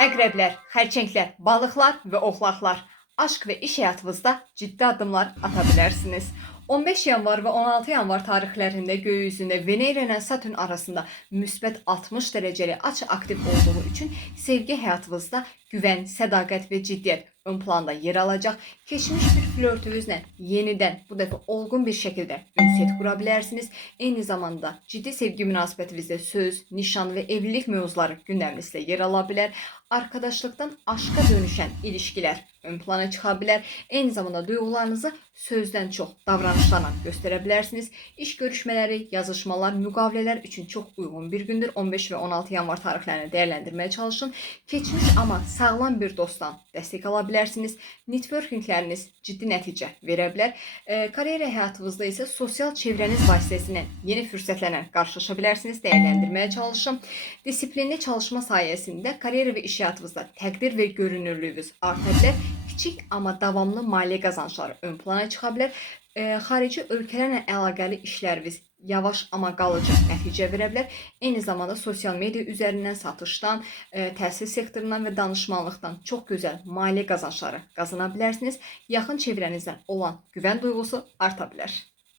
Əqrəblər, xərçənglər, balıqlar və oğlaqlar, aşk və iş həyatınızda ciddi addımlar ata bilərsiniz. 15 yanvar və 16 yanvar tarixlərində göy üzündə Venera ilə Saturn arasında müsbət 60 dərəcəli açı aktiv olduğu üçün sevgi həyatınızda güvən, sədaqət və ciddiyyət ön planda yer alacaq. Keçmiş bir flörtünüzlə yenidən bu dəfə olğun bir şəkildə ünsiyyət qura bilərsiniz. Eyni zamanda ciddi sevgi münasibətinizdə söz, nişan və evlilik mövzuları gündəminizdə yer ala bilər. Arkadaşlıqdan aşka dönüşən ilişkilər ön plana çıxa bilər. Eyni zamanda duyğularınızı sözdən çox davranışlarla göstərə bilərsiniz. İş görüşmələri, yazışmalar, müqavilələr üçün çox uyğun bir gündür. 15 və 16 yanvar tarixlərini dəyərləndirməyə çalışın. Keçmiş amma sağlam bir dostdan dəstək ala bilərsiniz. Networkingləriniz ciddi nəticə verə bilər. Karyera həyatınızda isə sosial çevrəniz vasitəsilə yeni fürsətlərlə qarşılaşa bilərsiniz. Dəyərləndirməyə çalışın. Disiplinli çalışma sayəsində karyera və iş həyatınızda təqdir və görünürlüyünüz arta bilər. Kiçik amma davamlı maliyyə qazançları ön plana çıxa bilər. Xarici ölkələrlə əlaqəli işləriniz yavaş amma qalıcı nəticə verə bilər. Eyni zamanda sosial media üzərindən satışdan, təhsil sektorundan və danışmanlıqdan çox gözəl maliyyə qazançları qazana bilərsiniz. Yaxın çevrənizdən olan güvən duyğusu arta bilər.